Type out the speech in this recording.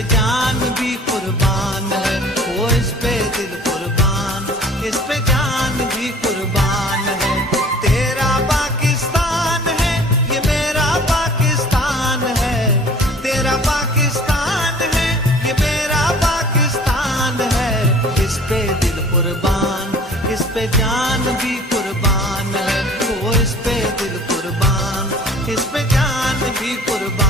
पे जान भी कुर्बान है, वो इस पे दिल कुर्बान, इस पे जान भी कुर्बान है। तेरा पाकिस्तान है, ये मेरा पाकिस्तान है, तेरा पाकिस्तान है, ये मेरा पाकिस्तान है। इस पे दिल कुर्बान, इस पे जान भी कुर्बान है, वो इस पे दिल कुर्बान, इस पे जान भी कुर्बान।